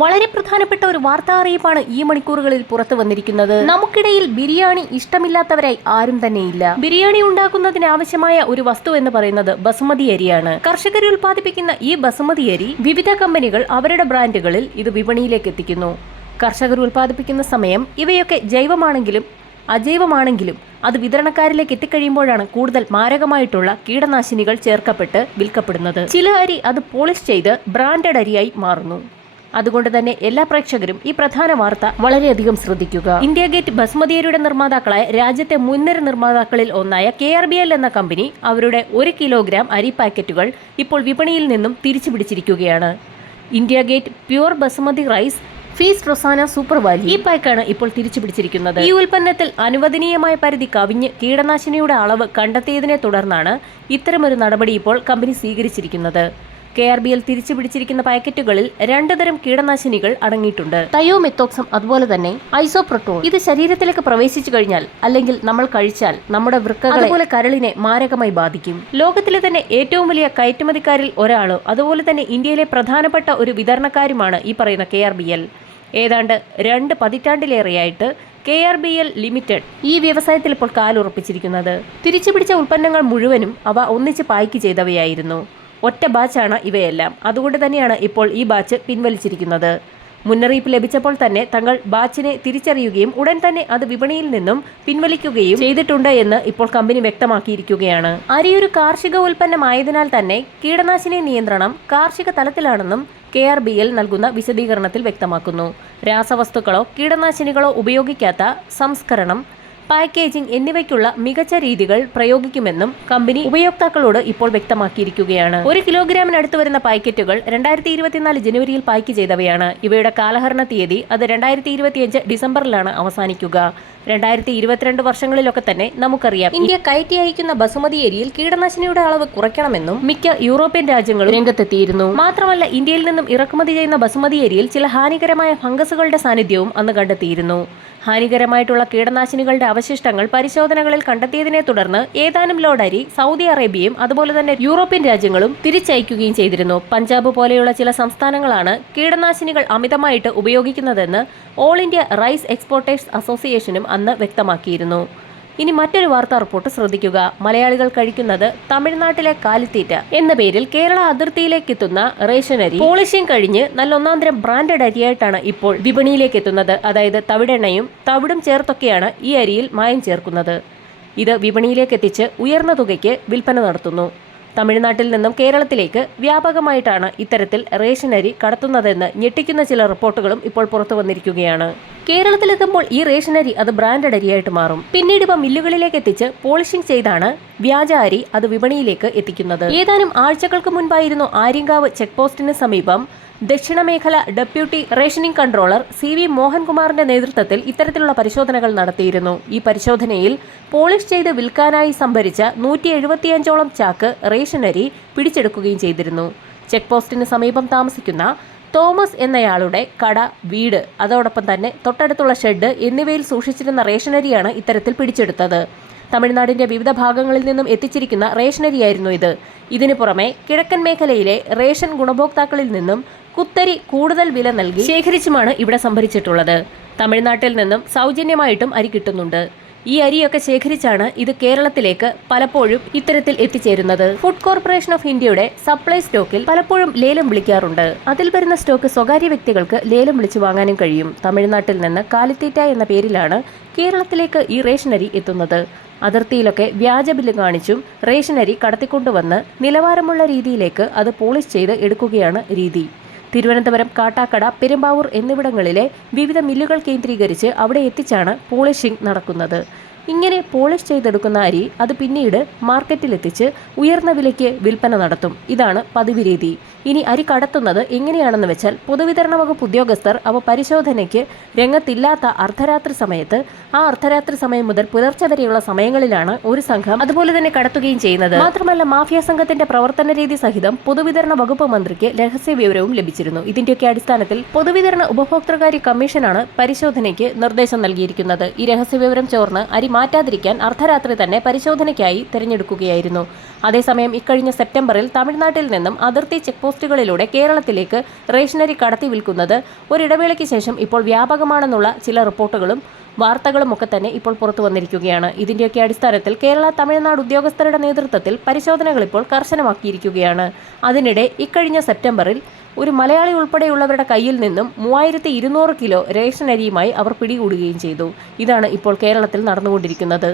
വളരെ പ്രധാനപ്പെട്ട ഒരു വാർത്താ അറിയിപ്പാണ് ഈ മണിക്കൂറുകളിൽ പുറത്തു വന്നിരിക്കുന്നത്. നമുക്കിടയിൽ ബിരിയാണി ഇഷ്ടമില്ലാത്തവരായി ആരും തന്നെയില്ല. ബിരിയാണി ഉണ്ടാക്കുന്നതിന് ആവശ്യമായ ഒരു വസ്തു എന്ന് പറയുന്നത് ബസുമതി അരിയാണ്. കർഷകർ ഉൽപ്പാദിപ്പിക്കുന്ന ഈ ബസുമതി അരി വിവിധ കമ്പനികൾ അവരുടെ ബ്രാൻഡുകളിൽ ഇത് വിപണിയിലേക്ക് എത്തിക്കുന്നു. കർഷകർ ഉൽപ്പാദിപ്പിക്കുന്ന സമയം ഇവയൊക്കെ ജൈവമാണെങ്കിലും അജൈവമാണെങ്കിലും അത് വിതരണക്കാരിലേക്ക് എത്തിക്കഴിയുമ്പോഴാണ് കൂടുതൽ മാരകമായിട്ടുള്ള കീടനാശിനികൾ ചേർക്കപ്പെട്ട് വിൽക്കപ്പെടുന്നത്. ചില അരി അത് പോളിഷ് ചെയ്ത് ബ്രാൻഡഡ് അരിയായി മാറുന്നു. അതുകൊണ്ട് തന്നെ എല്ലാ പ്രേക്ഷകരും ഈ പ്രധാന വാർത്ത വളരെയധികം ശ്രദ്ധിക്കുക. ഇന്ത്യ ഗേറ്റ് ബസുമതി അരിയുടെ നിർമ്മാതാക്കളായ രാജ്യത്തെ മുൻനിര നിർമ്മാതാക്കളിൽ ഒന്നായ KRBL എന്ന കമ്പനി അവരുടെ 1 കിലോഗ്രാം അരി പാക്കറ്റുകൾ ഇപ്പോൾ വിപണിയിൽ നിന്നും തിരിച്ചു പിടിച്ചിരിക്കുകയാണ്. India Gate pure basmati rice feast Rozana super value ഈ പാക്കാണ് ഇപ്പോൾ തിരിച്ചു പിടിച്ചിരിക്കുന്നത്. ഈ ഉൽപ്പന്നത്തിൽ അനുവദനീയമായ പരിധി കവിഞ്ഞ് കീടനാശിനിയുടെ അളവ് കണ്ടെത്തിയതിനെ തുടർന്നാണ് ഇത്തരമൊരു നടപടി ഇപ്പോൾ കമ്പനി സ്വീകരിച്ചിരിക്കുന്നത്. KRBL തിരിച്ചു പിടിച്ചിരിക്കുന്ന പാക്കറ്റുകളിൽ 2 തരം കീടനാശിനികൾ അടങ്ങിയിട്ടുണ്ട്. തയോമെത്തോക്സം അതുപോലെ തന്നെ ഐസോപ്രോട്ടോൾ. ഇത് ശരീരത്തിലേക്ക് പ്രവേശിച്ചു കഴിഞ്ഞാൽ അല്ലെങ്കിൽ നമ്മൾ കഴിച്ചാൽ നമ്മുടെ വൃക്കകളെ അതുപോലെ കരളിനെ മാരകമായി ബാധിക്കും. ലോകത്തിലെ തന്നെ ഏറ്റവും വലിയ കയറ്റുമതിക്കാരിൽ ഒരാളോ അതുപോലെ തന്നെ ഇന്ത്യയിലെ പ്രധാനപ്പെട്ട ഒരു വിതരണക്കാരുമാണ് ഈ പറയുന്ന KRBL. ഏതാണ്ട് 2 പതിറ്റാണ്ടിലേറെയായിട്ട് KRBL ലിമിറ്റഡ് ഈ വ്യവസായത്തിൽ ഇപ്പോൾ കാലുറപ്പിച്ചിരിക്കുന്നത്. തിരിച്ചുപിടിച്ച ഉൽപ്പന്നങ്ങൾ മുഴുവനും അവ ഒന്നിച്ച് പായ്ക്ക് ചെയ്തവയായിരുന്നു. ഒറ്റ ബാച്ചാണ് ഇവയെല്ലാം. അതുകൊണ്ട് തന്നെയാണ് ഇപ്പോൾ ഈ ബാച്ച് പിൻവലിച്ചിരിക്കുന്നത്. മുന്നറിയിപ്പ് ലഭിച്ചപ്പോൾ തന്നെ തങ്ങൾ ബാച്ചിനെ തിരിച്ചറിയുകയും ഉടൻ തന്നെ അത് വിപണിയിൽ നിന്നും പിൻവലിക്കുകയും ചെയ്തിട്ടുണ്ട് എന്ന് ഇപ്പോൾ കമ്പനി വ്യക്തമാക്കിയിരിക്കുകയാണ്. അരിയൊരു കാർഷിക ഉൽപ്പന്നമായതിനാൽ തന്നെ കീടനാശിനി നിയന്ത്രണം കാർഷിക തലത്തിലാണെന്നും KRBL നൽകുന്ന വിശദീകരണത്തിൽ വ്യക്തമാക്കുന്നു. രാസവസ്തുക്കളോ കീടനാശിനികളോ ഉപയോഗിക്കാത്ത സംസ്കരണം, പാക്കേജിംഗ് എന്നിവയ്ക്കുള്ള മികച്ച രീതികൾ പ്രയോഗിക്കുമെന്നും കമ്പനി ഉപയോക്താക്കളോട് ഇപ്പോൾ വ്യക്തമാക്കിയിരിക്കുകയാണ്. 1 കിലോഗ്രാമിനടുത്ത് വരുന്ന പാക്കറ്റുകൾ 2024 ജനുവരിയിൽ പായ്ക്ക് ചെയ്തവയാണ്. ഇവയുടെ കാലഹരണ തീയതി അത് 2025 ഡിസംബറിലാണ് അവസാനിക്കുക. 2022 വർഷങ്ങളിലൊക്കെ തന്നെ നമുക്കറിയാം ഇന്ത്യ കയറ്റി അയക്കുന്ന ബസുമതി അരിയിൽ കീടനാശിനിയുടെ അളവ് കുറയ്ക്കണമെന്നും മിക്ക യൂറോപ്യൻ രാജ്യങ്ങളും രംഗത്തെത്തിയിരുന്നു. മാത്രമല്ല ഇന്ത്യയിൽ നിന്നും ഇറക്കുമതി ചെയ്യുന്ന ബസുമതി അരിയിൽ ചില ഹാനികരമായ ഫംഗസുകളുടെ സാന്നിധ്യവും അന്ന് കണ്ടെത്തിയിരുന്നു. ഹാനികരമായിട്ടുള്ള കീടനാശിനികളുടെ അവശിഷ്ടങ്ങൾ പരിശോധനകളിൽ കണ്ടെത്തിയതിനെ തുടർന്ന് ഏതാനും ലോഡ് അരി സൗദി അറേബ്യയും അതുപോലെ തന്നെ യൂറോപ്യൻ രാജ്യങ്ങളും തിരിച്ചയക്കുകയും ചെയ്തിരുന്നു. പഞ്ചാബ് പോലെയുള്ള ചില സംസ്ഥാനങ്ങളാണ് കീടനാശിനികൾ അമിതമായിട്ട് ഉപയോഗിക്കുന്നതെന്ന് ഓൾ ഇന്ത്യ റൈസ് എക്സ്പോർട്ടേഴ്സ് അസോസിയേഷനും അന്ന് വ്യക്തമാക്കിയിരുന്നു. ഇനി മറ്റൊരു വാർത്താ റിപ്പോർട്ട് ശ്രദ്ധിക്കുക. മലയാളികൾ കഴിക്കുന്നത് തമിഴ്നാട്ടിലെ കാലിത്തീറ്റ എന്ന പേരിൽ കേരള അതിർത്തിയിലേക്ക് എത്തുന്ന റേഷൻ അരി പോളിഷിംഗ് കഴിഞ്ഞ് നല്ല ഒന്നാന്തരം ബ്രാൻഡഡ് അരിയായിട്ടാണ് ഇപ്പോൾ വിപണിയിലേക്ക് എത്തുന്നത്. അതായത് തവിടെണ്ണയും തവിടും ചേർത്തൊക്കെയാണ് ഈ അരിയിൽ മായം ചേർക്കുന്നത്. ഇത് വിപണിയിലേക്ക് എത്തിച്ച് ഉയർന്ന തുകയ്ക്ക് വിൽപ്പന നടത്തുന്നു. തമിഴ്നാട്ടിൽ നിന്നും കേരളത്തിലേക്ക് വ്യാപകമായിട്ടാണ് ഇത്തരത്തിൽ റേഷൻ അരി കടത്തുന്നതെന്ന് ഞെട്ടിക്കുന്ന ചില റിപ്പോർട്ടുകളും ഇപ്പോൾ പുറത്തു വന്നിരിക്കുകയാണ്. കേരളത്തിലെത്തുമ്പോൾ ഈ റേഷൻ അരി അത് ബ്രാൻഡഡ് അരിയായിട്ട് മാറും. പിന്നീട് ഇവ മില്ലുകളിലേക്ക് എത്തിച്ച് പോളിഷിംഗ് ചെയ്താണ് വ്യാജ അരി അത് വിപണിയിലേക്ക് എത്തിക്കുന്നത്. ഏതാനും ആഴ്ചകൾക്ക് മുൻപായിരുന്നു ആര്യങ്കാവ് ചെക്ക് പോസ്റ്റിന് സമീപം ദക്ഷിണ മേഖല ഡെപ്യൂട്ടി റേഷനിംഗ് കൺട്രോളർ CV മോഹൻകുമാറിന്റെ നേതൃത്വത്തിൽ ഇത്തരത്തിലുള്ള പരിശോധനകൾ നടത്തിയിരുന്നു. ഈ പരിശോധനയിൽ പോളിഷ് ചെയ്ത് വിൽക്കാനായി സംഭരിച്ച 175ഓളം ചാക്ക് റേഷൻ അരി പിടിച്ചെടുക്കുകയും ചെയ്തിരുന്നു. ചെക്ക് പോസ്റ്റിന് സമീപം താമസിക്കുന്ന തോമസ് എന്നയാളുടെ കട, വീട്, അതോടൊപ്പം തന്നെ തൊട്ടടുത്തുള്ള ഷെഡ് എന്നിവയിൽ സൂക്ഷിച്ചിരുന്ന റേഷനരിയാണ് ഇത്തരത്തിൽ പിടിച്ചെടുത്തത്. തമിഴ്നാടിന്റെ വിവിധ ഭാഗങ്ങളിൽ നിന്നും എത്തിച്ചിരിക്കുന്ന റേഷനരിയായിരുന്നു ഇത്. ഇതിനു പുറമെ കിഴക്കൻ മേഖലയിലെ റേഷൻ ഗുണഭോക്താക്കളിൽ നിന്നും കുത്തരി കൂടുതൽ വില നൽകി ശേഖരിച്ചുമാണ് ഇവിടെ സംഭരിച്ചിട്ടുള്ളത്. തമിഴ്നാട്ടിൽ നിന്നും സൗജന്യമായിട്ടും അരി കിട്ടുന്നുണ്ട്. ഈ അരിയൊക്കെ ശേഖരിച്ചാണ് ഇത് കേരളത്തിലേക്ക് പലപ്പോഴും ഇത്തരത്തിൽ എത്തിച്ചേരുന്നത്. ഫുഡ് കോർപ്പറേഷൻ ഓഫ് ഇന്ത്യയുടെ സപ്ലൈ സ്റ്റോക്കിൽ പലപ്പോഴും ലേലം വിളിക്കാറുണ്ട്. അതിൽ വരുന്ന സ്റ്റോക്ക് സ്വകാര്യ വ്യക്തികൾക്ക് ലേലം വിളിച്ചു വാങ്ങാനും കഴിയും. തമിഴ്നാട്ടിൽ നിന്ന് കാലിത്തീറ്റ എന്ന പേരിലാണ് കേരളത്തിലേക്ക് ഈ റേഷനരി എത്തുന്നത്. അതിർത്തിയിലൊക്കെ വ്യാജ ബില്ല് കാണിച്ചും റേഷനരി കടത്തിക്കൊണ്ടുവന്ന് നിലവാരമുള്ള രീതിയിലേക്ക് അത് പോളിഷ് ചെയ്ത് എടുക്കുകയാണ് രീതി. തിരുവനന്തപുരം, കാട്ടാക്കട, പെരുമ്പാവൂർ എന്നിവിടങ്ങളിലെ വിവിധ മില്ലുകൾ കേന്ദ്രീകരിച്ച് അവിടെ എത്തിച്ചാണ് പോളിഷിംഗ് നടക്കുന്നത്. ഇങ്ങനെ പോളിഷ് ചെയ്തെടുക്കുന്ന അരി അത് പിന്നീട് മാർക്കറ്റിലെത്തിച്ച് ഉയർന്ന വിലയ്ക്ക് വിൽപ്പന നടത്തും. ഇതാണ് പതിവ് രീതി. ഇനി അരി കടത്തുന്നത് എങ്ങനെയാണെന്ന് വെച്ചാൽ പൊതുവിതരണ വകുപ്പ് ഉദ്യോഗസ്ഥർ അവ പരിശോധനയ്ക്ക് രംഗത്തില്ലാത്ത അർദ്ധരാത്രി സമയത്ത് ആ അർദ്ധരാത്രി സമയം മുതൽ പുലർച്ചെ വരെയുള്ള സമയങ്ങളിലാണ് ഒരു സംഘം അതുപോലെ തന്നെ കടത്തുകയും ചെയ്യുന്നത്. മാത്രമല്ല മാഫിയ സംഘത്തിന്റെ പ്രവർത്തന രീതി സഹിതം പൊതുവിതരണ വകുപ്പ് മന്ത്രിക്ക് രഹസ്യ വിവരവും ലഭിച്ചിരുന്നു. ഇതിന്റെയൊക്കെ അടിസ്ഥാനത്തിൽ പൊതുവിതരണ ഉപഭോക്തൃകാര്യ കമ്മീഷനാണ് പരിശോധനയ്ക്ക് നിർദ്ദേശം നൽകിയിരിക്കുന്നത്. ഈ രഹസ്യ വിവരം ചോർന്ന് അരി മാറ്റാതിരിക്കാൻ അർദ്ധരാത്രി തന്നെ പരിശോധനയ്ക്കായി തിരഞ്ഞെടുക്കുകയായിരുന്നു. അതേസമയം ഇക്കഴിഞ്ഞ സെപ്റ്റംബറിൽ തമിഴ്നാട്ടിൽ നിന്നും അതിർത്തി ചെക്ക് പോസ്റ്റുകളിലൂടെ കേരളത്തിലേക്ക് റേഷനരി കടത്തി വിൽക്കുന്നത് ഒരിടവേളയ്ക്ക് ശേഷം ഇപ്പോൾ വ്യാപകമാണെന്നുള്ള ചില റിപ്പോർട്ടുകളും വാർത്തകളും ഒക്കെ തന്നെ ഇപ്പോൾ പുറത്തു വന്നിരിക്കുകയാണ്. ഇതിന്റെയൊക്കെ അടിസ്ഥാനത്തിൽ കേരള തമിഴ്നാട് ഉദ്യോഗസ്ഥരുടെ നേതൃത്വത്തിൽ പരിശോധനകൾ ഇപ്പോൾ കർശനമാക്കിയിരിക്കുകയാണ്. അതിനിടെ ഇക്കഴിഞ്ഞ സെപ്റ്റംബറിൽ ഒരു മലയാളി ഉൾപ്പെടെയുള്ളവരുടെ കയ്യിൽ നിന്നും 3200 കിലോ റേഷൻ അരിയുമായി അവർ പിടികൂടുകയും ചെയ്തു. ഇതാണ് ഇപ്പോൾ കേരളത്തിൽ നടന്നുകൊണ്ടിരിക്കുന്നത്.